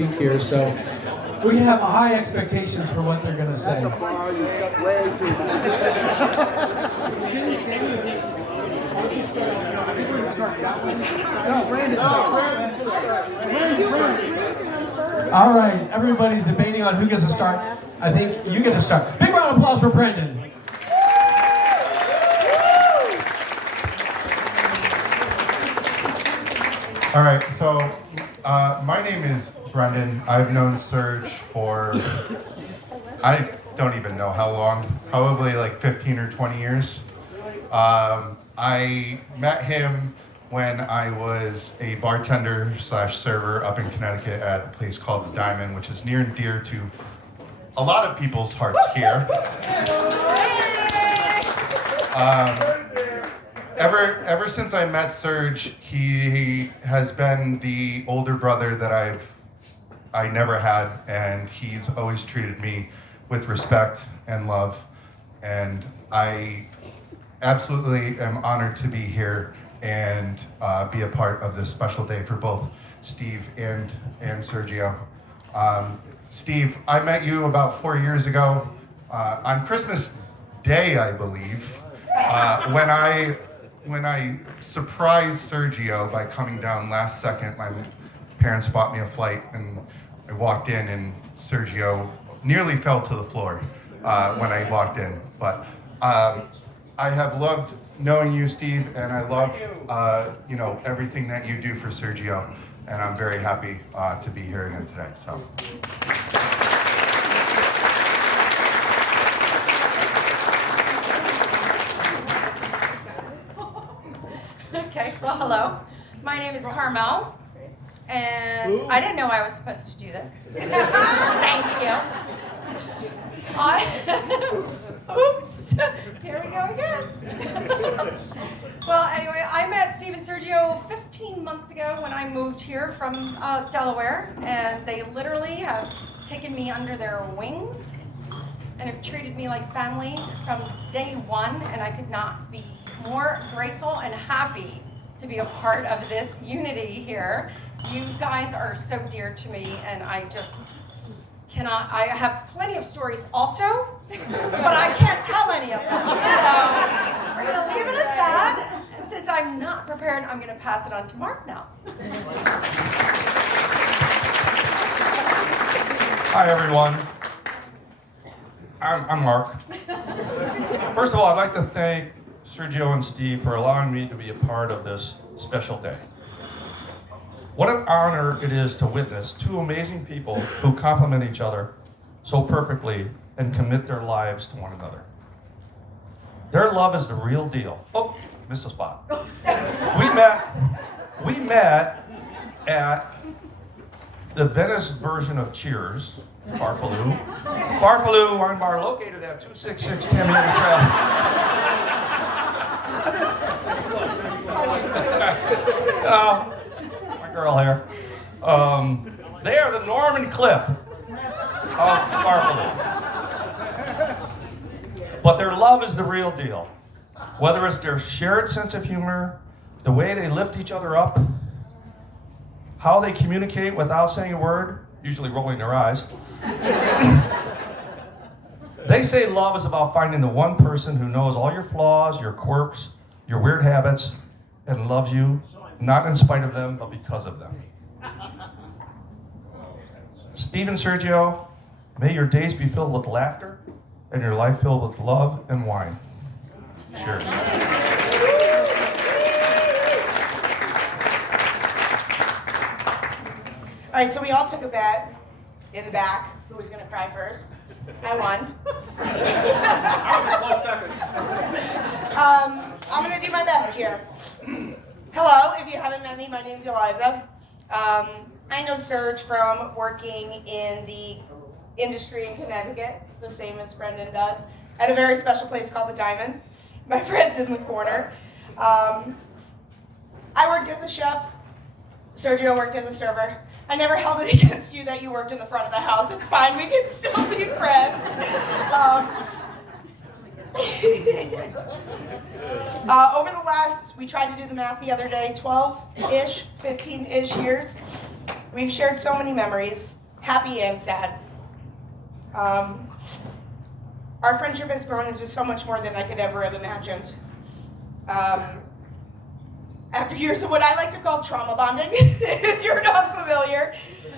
speak here, so we have high expectations for what they're going to say. That's a bar you set way too All right, everybody's debating on who gets to start. I think you get to start. Big round of applause for Brendan. All right, so my name is Brendan. I've known Serge for, I don't even know how long, probably like 15 or 20 years. I met him when I was a bartender slash server up in Connecticut at a place called The Diamond, which is near and dear to a lot of people's hearts here. Ever since I met Serge, he has been the older brother that I never had, and he's always treated me with respect and love. And I absolutely am honored to be here and be a part of this special day for both Steve and Sergio. Steve, I met you about 4 years ago on Christmas Day, I believe, when I surprised Sergio by coming down last second. My parents bought me a flight, and I walked in, and Sergio nearly fell to the floor when I walked in. But I have loved knowing you, Steve, and I love everything that you do for Sergio, and I'm very happy to be here again today. So. Okay, well, hello. My name is Carmel, and I didn't know I was supposed to do this. Thank you. Oops, here we go again. Well, anyway, I met Steve and Sergio 15 months ago when I moved here from Delaware, and they literally have taken me under their wings and have treated me like family from day one, and I could not be more grateful and happy to be a part of this unity here. You guys are so dear to me, and I just cannot. I have plenty of stories also, but I can't tell any of them. So we're gonna leave it at that. And since I'm not prepared, I'm gonna pass it on to Mark now. Hi, everyone. I'm Mark. First of all, I'd like to thank Sergio and Steve for allowing me to be a part of this special day. What an honor it is to witness two amazing people who complement each other so perfectly and commit their lives to one another. Their love is the real deal. Oh, missed a spot. We met at the Venice version of Cheers, Farfaloo. Farfaloo wine bar located at 266 Tamiami Trail. My girl here. They are the Norman Cliff of Farfaloo. But their love is the real deal. Whether it's their shared sense of humor, the way they lift each other up, how they communicate without saying a word, usually rolling their eyes. They say love is about finding the one person who knows all your flaws, your quirks, your weird habits, and loves you, not in spite of them, but because of them. Steve and Sergio, may your days be filled with laughter and your life filled with love and wine. Cheers. All right, so we all took a bet in the back who was going to cry first. I won. I'm going to do my best here. Hello, if you haven't met me, my name's Eliza. I know Serge from working in the industry in Connecticut, the same as Brendan does, at a very special place called The Diamond. My friend's in the corner. I worked as a chef. Sergio worked as a server. I never held it against you that you worked in the front of the house. It's fine, we can still be friends. Over the last, we tried to do the math the other day, 12-ish, 15-ish years, We've shared so many memories, happy and sad. Our friendship has grown into so much more than I could ever have imagined. After years of what I like to call trauma bonding, if you're not familiar,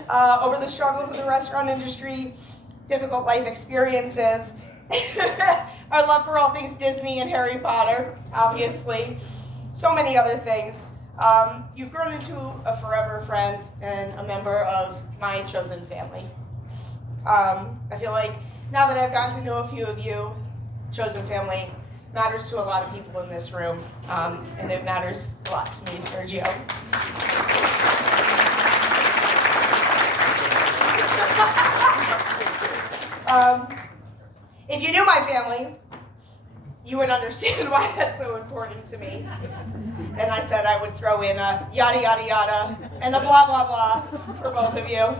over the struggles of the restaurant industry, difficult life experiences, our love for all things Disney and Harry Potter, obviously, so many other things. You've grown into a forever friend and a member of my chosen family. I feel like now that I've gotten to know a few of you, chosen family matters to a lot of people in this room, and it matters a lot to me, Sergio. If you knew my family, you would understand why that's so important to me. And I said I would throw in a yada yada yada and a blah blah blah for both of you.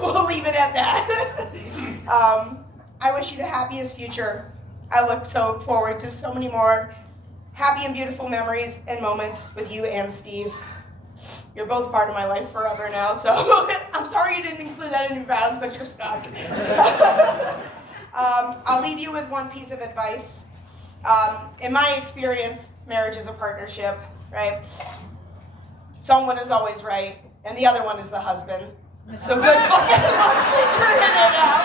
We'll leave it at that. I wish you the happiest future. I look so forward to so many more happy and beautiful memories and moments with you and Steve. You're both part of my life forever now, so I'm sorry you didn't include that in your vows, but you're stuck. I'll leave you with one piece of advice. In my experience, marriage is a partnership, right? Someone is always right, and the other one is the husband. So good fucking luck figuring it out.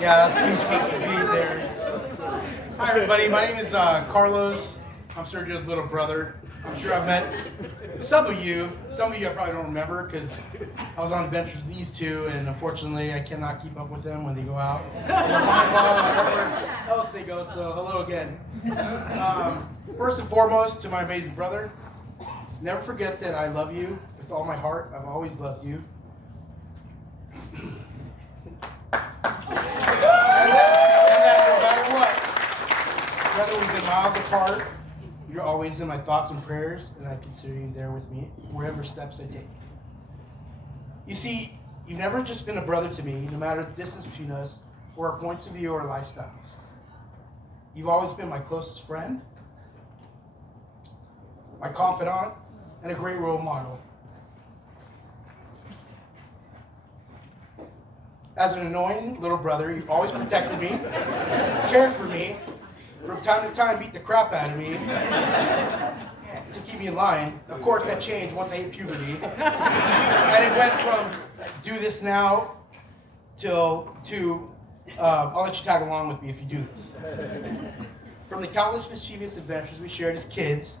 Yeah, that's too sweet to be there. Hi everybody, my name is Carlos. I'm Sergio's little brother. I'm sure I've met some of you I probably don't remember because I was on adventures with these two, and unfortunately I cannot keep up with them when they go out. Wherever else they go, so hello again. First and foremost, to my amazing brother, never forget that I love you with all my heart. I've always loved you. And that no matter what, whether we've been miles apart, you're always in my thoughts and prayers, and I consider you there with me wherever steps I take. You see, you've never just been a brother to me, no matter the distance between us, or our points of view or lifestyles. You've always been my closest friend, my confidant, and a great role model. As an annoying little brother, you've always protected me, cared for me, from time to time beat the crap out of me to keep me in line. Of course, that changed once I hit puberty. And it went from do this now to I'll let you tag along with me if you do this. From the countless mischievous adventures we shared as kids,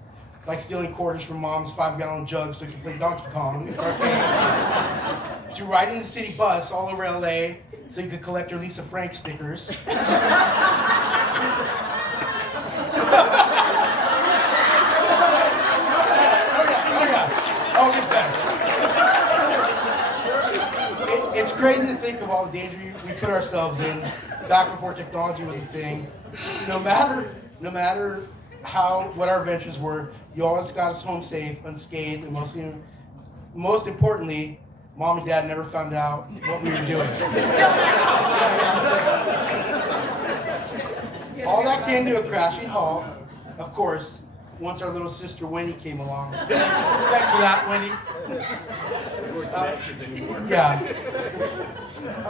like stealing quarters from mom's 5-gallon jug so we could play Donkey Kong in the arcade, to riding the city bus all over LA so you could collect your Lisa Frank stickers. Oh, it gets better. It's crazy to think of all the danger we put ourselves in back before technology was a thing. No matter what our adventures were, you always got us home safe, unscathed, and most importantly, Mom and Dad never found out what we were doing. All that came to a crashing halt, of course, once our little sister Wendy came along. Thanks for that, Wendy. Yeah.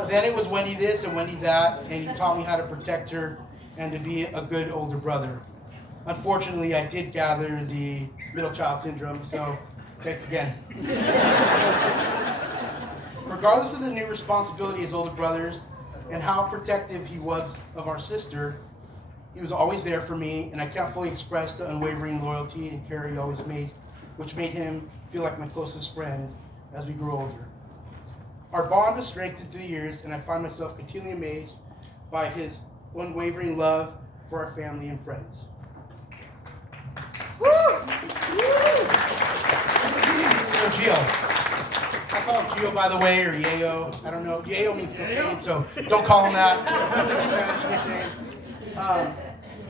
Then it was Wendy this and Wendy that, and you taught me how to protect her and to be a good older brother. Unfortunately, I did gather the middle child syndrome, so thanks again. Regardless of the new responsibility as older brothers and how protective he was of our sister, he was always there for me, and I can't fully express the unwavering loyalty and care he always made, which made him feel like my closest friend as we grew older. Our bond was strengthened through the years, and I find myself continually amazed by his unwavering love for our family and friends. Woo! So Gio. I call him Gio, by the way, or Yayo. I don't know. Yayo means cocaine, so don't call him that.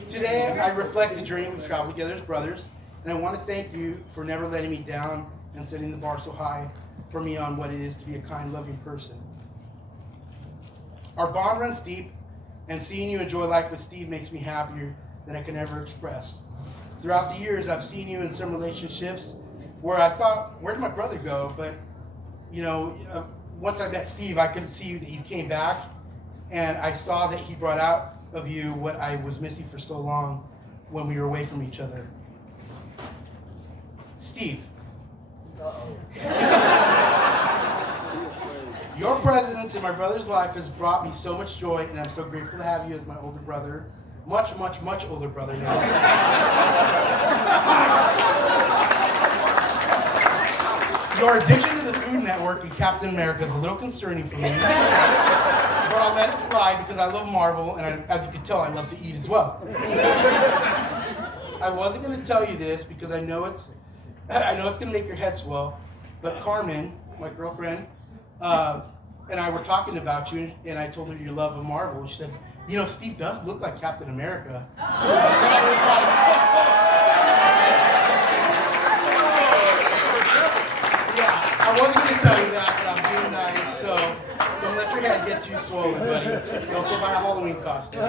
Today, I reflect the journey we've traveled together as brothers, and I want to thank you for never letting me down and setting the bar so high for me on what it is to be a kind, loving person. Our bond runs deep, and seeing you enjoy life with Steve makes me happier than I can ever express. Throughout the years, I've seen you in some relationships where I thought, where did my brother go? But, you know, once I met Steve, I could see that you came back, and I saw that he brought out of you what I was missing for so long when we were away from each other. Steve. Your presence in my brother's life has brought me so much joy, and I'm so grateful to have you as my older brother. Much, much, much older brother now. Your addiction to the Food Network and Captain America is a little concerning for me, but I'll let it slide because I love Marvel, and as you can tell, I love to eat as well. I wasn't going to tell you this because I know it's going to make your head swell, but Carmen, my girlfriend, and I were talking about you, and I told her your love of Marvel. She said, you know, Steve does look like Captain America. Yeah, I wasn't going to tell you that, but I'm being nice, so don't let your head get too swollen, buddy. Don't go buy a Halloween costume.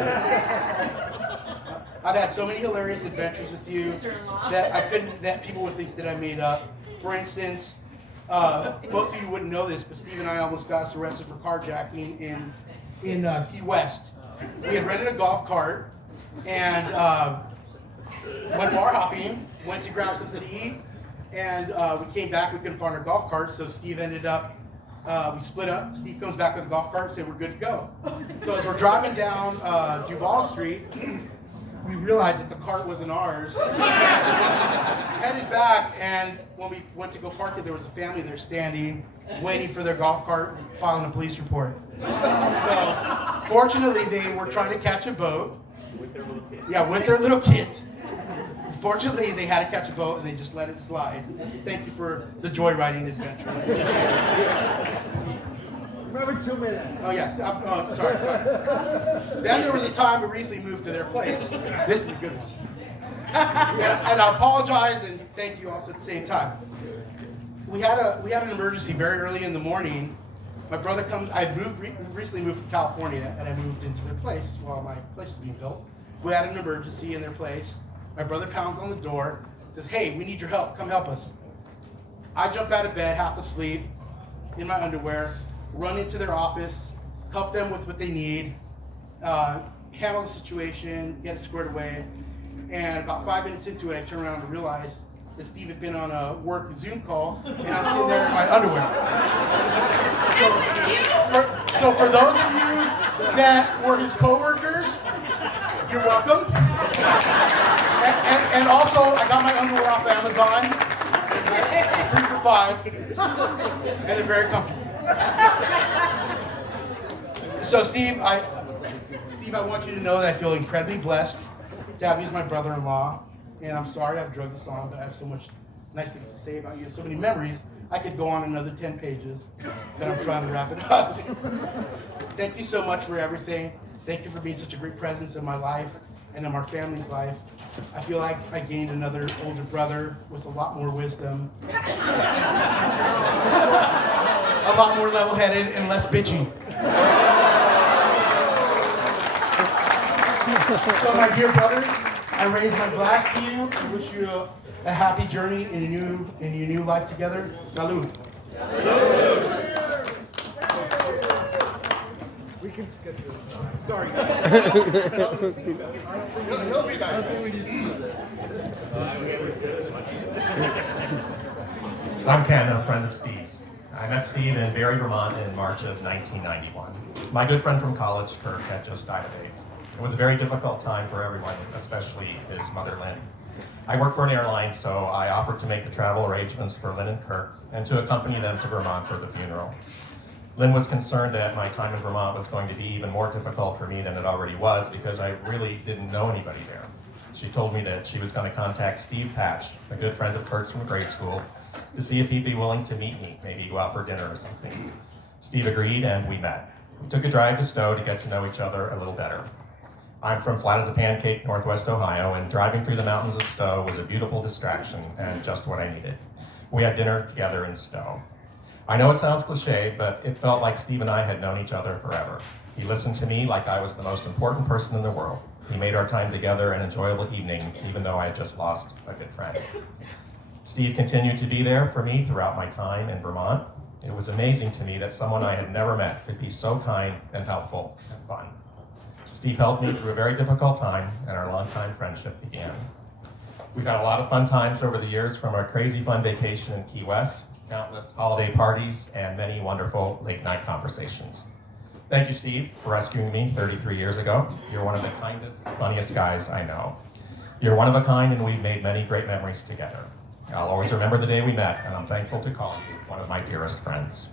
I've had so many hilarious adventures with you that people would think that I made up. For instance, most of you wouldn't know this, but Steve and I almost got us arrested for carjacking in Key West. We had rented a golf cart and went bar hopping, went to grab something to eat, and we came back. We couldn't find our golf cart, so Steve ended up. We split up. Steve comes back with a golf cart and said, "We're good to go." So as we're driving down Duval Street, we realized that the cart wasn't ours. Headed back, and when we went to go park it, there was a family there standing, waiting for their golf cart, filing a police report. So, fortunately, they were trying to catch a boat. Yeah, with their little kids. Fortunately, they had to catch a boat, and they just let it slide. Thank you for the joyriding adventure. Remember 2 minutes. Oh, yes. Sorry. Then there was a time we recently moved to their place. This is a good one. And I apologize and thank you also at the same time. We had an emergency very early in the morning. My brother comes. I recently moved from California, and I moved into their place while my place was being built. We had an emergency in their place. My brother pounds on the door, says, "Hey, we need your help. Come help us." I jump out of bed, half asleep, in my underwear, run into their office, help them with what they need, handle the situation, get it squared away. And about 5 minutes into it, I turn around and realize that Steve had been on a work Zoom call, and I'm sitting there in my underwear. So for those of you that were his coworkers, you're welcome. And also, I got my underwear off Amazon, 3 for $5, and they're very comfortable. So Steve, I want you to know that I feel incredibly blessed to have you as my brother-in-law, and I'm sorry I've drugged this on, but I have so much nice things to say about you, so many memories. I could go on another 10 pages, but I'm trying to wrap it up. Thank you so much for everything. Thank you for being such a great presence in my life and in our family's life. I feel like I gained another older brother with a lot more wisdom, a lot more level-headed, and less bitchy. So my dear brothers, I raise my glass to you and wish you a happy journey in your new life together. Salud. We can schedule it. Sorry. He'll be nice. I'm Ken, a friend of Steve's. I met Steve in Barrie, Vermont in March of 1991. My good friend from college, Kirk, had just died of AIDS. It was a very difficult time for everyone, especially his mother, Lynn. I work for an airline, so I offered to make the travel arrangements for Lynn and Kirk and to accompany them to Vermont for the funeral. Lynn was concerned that my time in Vermont was going to be even more difficult for me than it already was because I really didn't know anybody there. She told me that she was going to contact Steve Patch, a good friend of Kirk's from grade school, to see if he'd be willing to meet me, maybe go out for dinner or something. Steve agreed, and we met. We took a drive to Stowe to get to know each other a little better. I'm from Flat as a Pancake, Northwest Ohio, and driving through the mountains of Stowe was a beautiful distraction and just what I needed. We had dinner together in Stowe. I know it sounds cliche, but it felt like Steve and I had known each other forever. He listened to me like I was the most important person in the world. He made our time together an enjoyable evening, even though I had just lost a good friend. Steve continued to be there for me throughout my time in Vermont. It was amazing to me that someone I had never met could be so kind and helpful and fun. Steve helped me through a very difficult time, and our longtime friendship began. We've had a lot of fun times over the years, from our crazy fun vacation in Key West, countless holiday parties, and many wonderful late night conversations. Thank you, Steve, for rescuing me 33 years ago. You're one of the kindest, funniest guys I know. You're one of a kind, and we've made many great memories together. I'll always remember the day we met, and I'm thankful to call you one of my dearest friends.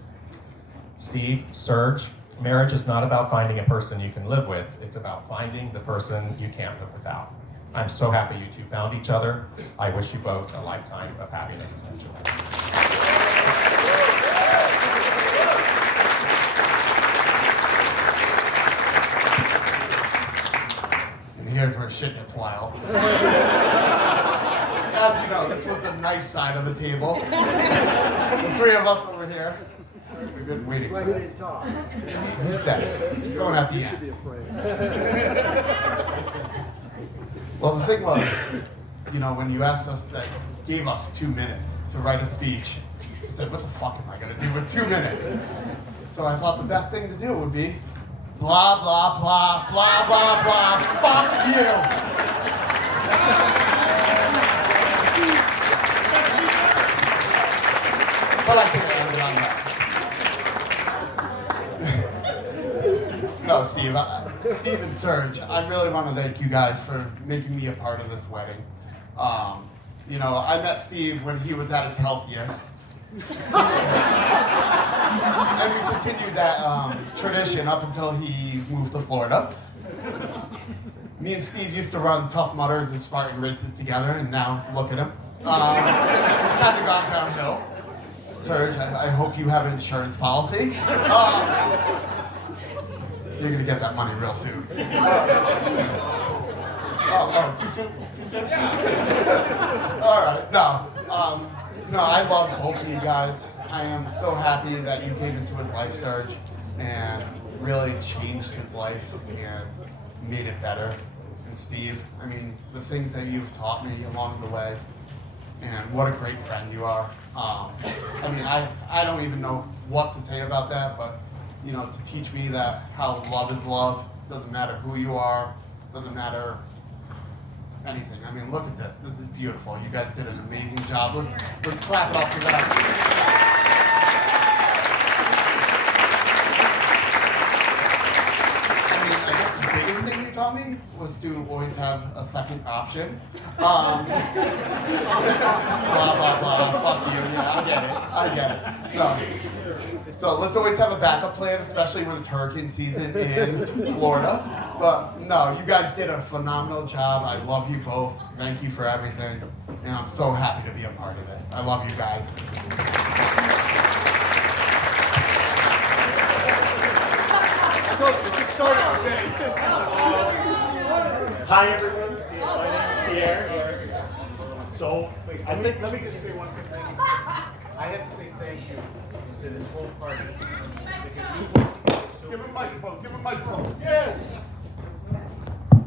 Steve, Serge, marriage is not about finding a person you can live with. It's about finding the person you can't live without. I'm so happy you two found each other. I wish you both a lifetime of happiness and joy. And here's where shit gets wild. As you know, this was the nice side of the table. The three of us over here. We've been waiting for He this. didn't talk. He's dead. He's going at the You should be end. afraid. Well, the thing was, you know, when you asked us, that gave us 2 minutes to write a speech, I said, what the fuck am I gonna do with 2 minutes? So I thought the best thing to do would be blah, blah, blah, blah, blah, blah, fuck you. But I couldn't end it on that. No, Steve. Steve and Serge, I really want to thank you guys for making me a part of this wedding. You know, I met Steve when he was at his healthiest. And we continued that tradition up until he moved to Florida. Me and Steve used to run Tough Mudders and Spartan races together, and now look at him. It's kind of gone downhill. Serge, I hope you have an insurance policy. You're gonna get that money real soon. Too soon? Too soon? All right, no, I love both of you guys. I am so happy that you came into his life, Serge, and really changed his life and made it better. And Steve, I mean, the things that you've taught me along the way, and what a great friend you are. I mean, I don't even know what to say about that, but you know, to teach me that how love is love, doesn't matter who you are, doesn't matter anything. I mean, look at this. This is beautiful. You guys did an amazing job. Let's clap it up for that. I mean, I guess the biggest thing you taught me was to always have a second option. Blah, blah, blah, fuck you. Yeah, I get it. No. So let's always have a backup plan, especially when it's hurricane season in Florida. But no, you guys did a phenomenal job. I love you both. Thank you for everything. And I'm so happy to be a part of it. I love you guys. Hi everyone, my name is Pierre. So, I think, Let me just say one quick thing. I have to say thank you to this whole party. Give him a microphone. Give him a microphone. Yes.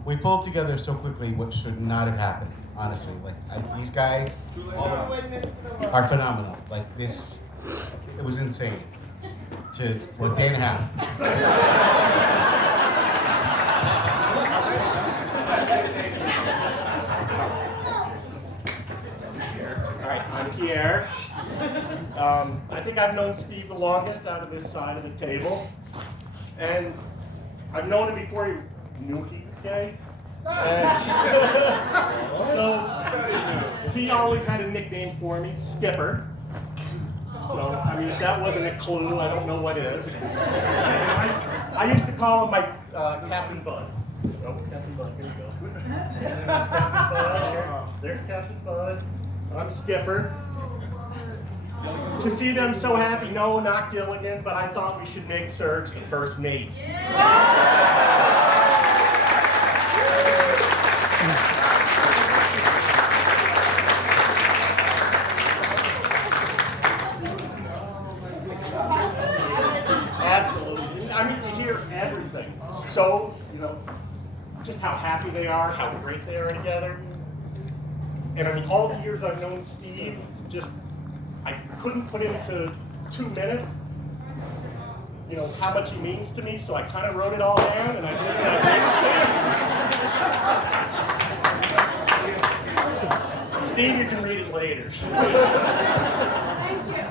We pulled together so quickly what should not have happened, honestly. These guys are phenomenal. Like this, it was insane. To what, day and a half. All right, I'm Pierre. I think I've known Steve the longest out of this side of the table. And I've known him before he knew he was gay. So he always had a nickname for me, Skipper. So, I mean, if that wasn't a clue, I don't know what is. I used to call him my Captain Bud. Oh, Captain Bud, here you go. Captain Bud, there's Captain Bud. I'm Skipper. To see them so happy, no, not Gilligan, but I thought we should make Serge the first mate. Absolutely. I mean, to hear everything show, just how happy they are, how great they are together. And I mean, all the years I've known Steve, I couldn't put into 2 minutes, how much he means to me, so I kind of wrote it all down, and I did it. Steve, you can read it later. Thank you.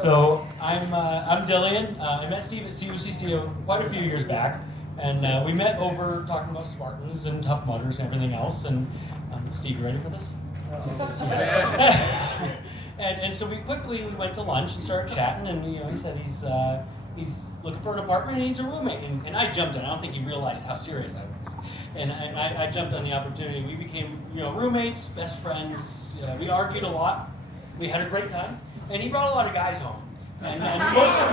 So I'm Dillian. I met Steve at CUCCO quite a few years back, and we met over talking about Spartans and Tough Mudders and everything else. And Steve, you ready for this? And so we went to lunch and started chatting, and he said he's looking for an apartment and he needs a roommate. And I jumped in. I don't think he realized how serious I was. And I jumped on the opportunity. We became roommates, best friends. We argued a lot. We had a great time. And he brought a lot of guys home. And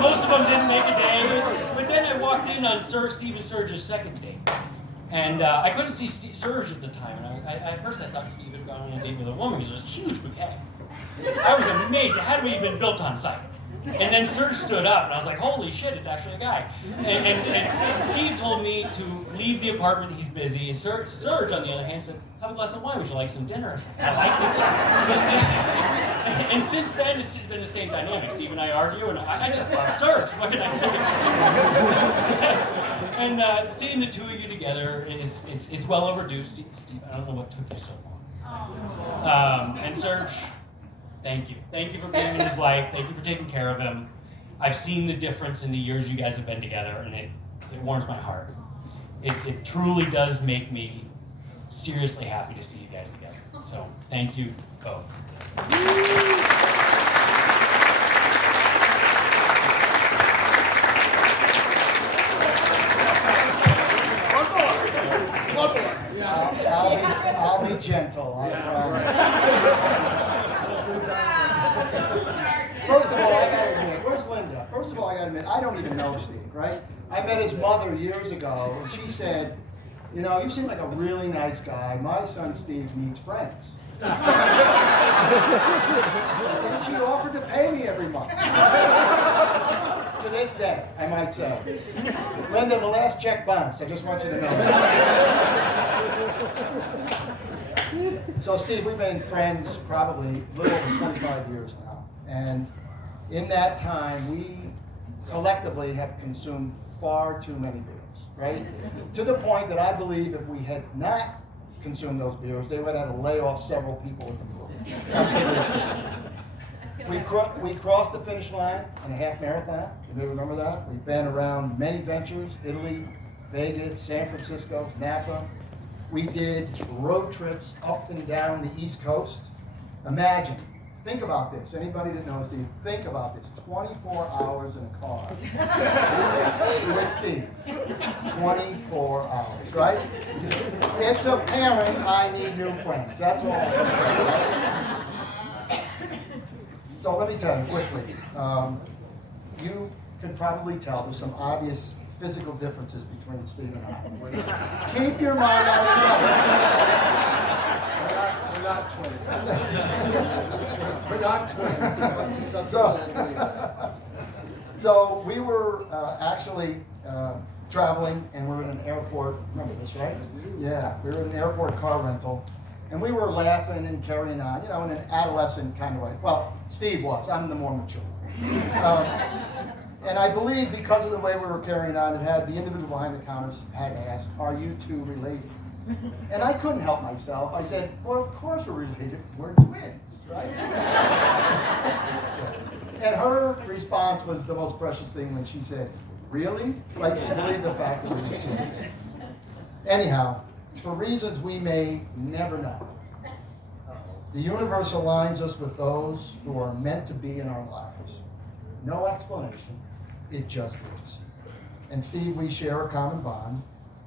most of them didn't make a day. But then I walked in on Steve and Serge's second date. And I couldn't see Serge at the time. And at first I thought Steve had gone on a date with a woman because it was a huge bouquet. I was amazed. It hadn't even been built on site. And then Serge stood up, and I was like, holy shit, it's actually a guy. And Steve told me to leave the apartment, he's busy. And Serge, on the other hand, said, have a glass of wine, would you like some dinner? I like this. And since then, it's been the same dynamic. Steve and I argue, and I just love Serge. What can I say? And seeing the two of you together, it's well overdue. Steve, I don't know what took you so long. And Serge, thank you. Thank you for being in his life. Thank you for taking care of him. I've seen the difference in the years you guys have been together, and it warms my heart. It truly does make me seriously happy to see you guys together. So thank you both. I'll be gentle. First of all, I gotta admit, where's Linda? First of all, I gotta admit, I don't even know Steve, right? I met his mother years ago, and she said, you seem like a really nice guy. My son Steve needs friends. And she offered to pay me every month. To this day, I might say. Linda, the last check bounced. I just want you to know. So Steve, we've been friends probably a little over 25 years now. And in that time, we collectively have consumed far too many beers, right? To the point that I believe if we had not consumed those beers, they would have had to lay off several people at the brewery. We crossed the finish line on a half marathon. You may remember that. We've been around many ventures, Italy, Vegas, San Francisco, Napa. We did road trips up and down the East Coast. Imagine, think about this. Anybody that knows Steve, think about this. 24 hours in a car with Steve. 24 hours, right? It's apparent I need new friends. That's all. So let me tell you quickly. You can probably tell there's some obvious physical differences between Steve and I. Keep your mind out of We're not twins. We're not twins. So we were actually traveling, and we were in an airport. Remember this, right? Yeah, we were in an airport car rental, and we were laughing and carrying on, in an adolescent kind of way. Well, Steve was. I'm the more mature. And I believe because of the way we were carrying on, the individual behind the counter had to ask, "Are you two related?" And I couldn't help myself. I said, "Well, of course we're related. We're twins, right?" And her response was the most precious thing when she said, "Really?" Like she believed the fact that we were twins. Anyhow, for reasons we may never know, the universe aligns us with those who are meant to be in our lives. No explanation. It just is. And Steve, we share a common bond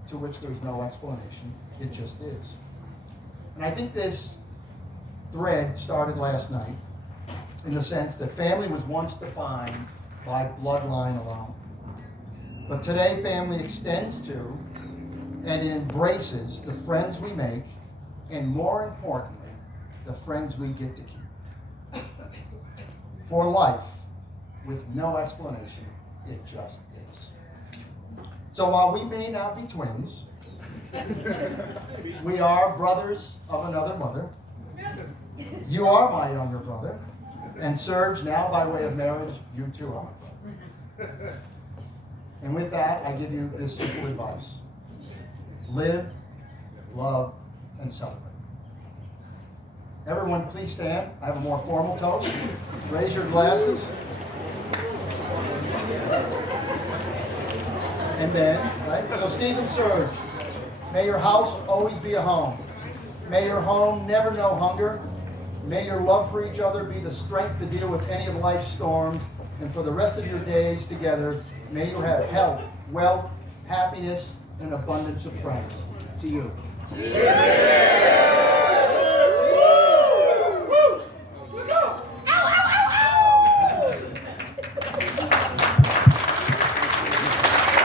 to which there's no explanation. It just is. And I think this thread started last night in the sense that family was once defined by bloodline alone. But today family extends to and it embraces the friends we make and more importantly, the friends we get to keep. For life, with no explanation, it just is. So while we may not be twins, we are brothers of another mother. You are my younger brother, and Serge, now by way of marriage, you too are my brother. And with that, I give you this simple advice. Live, love, and celebrate. Everyone, please stand. I have a more formal toast. Raise your glasses. And then, right? So Steve and Serge, may your house always be a home. May your home never know hunger. May your love for each other be the strength to deal with any of life's storms. And for the rest of your days together, may you have health, wealth, happiness, and abundance of friends. To you.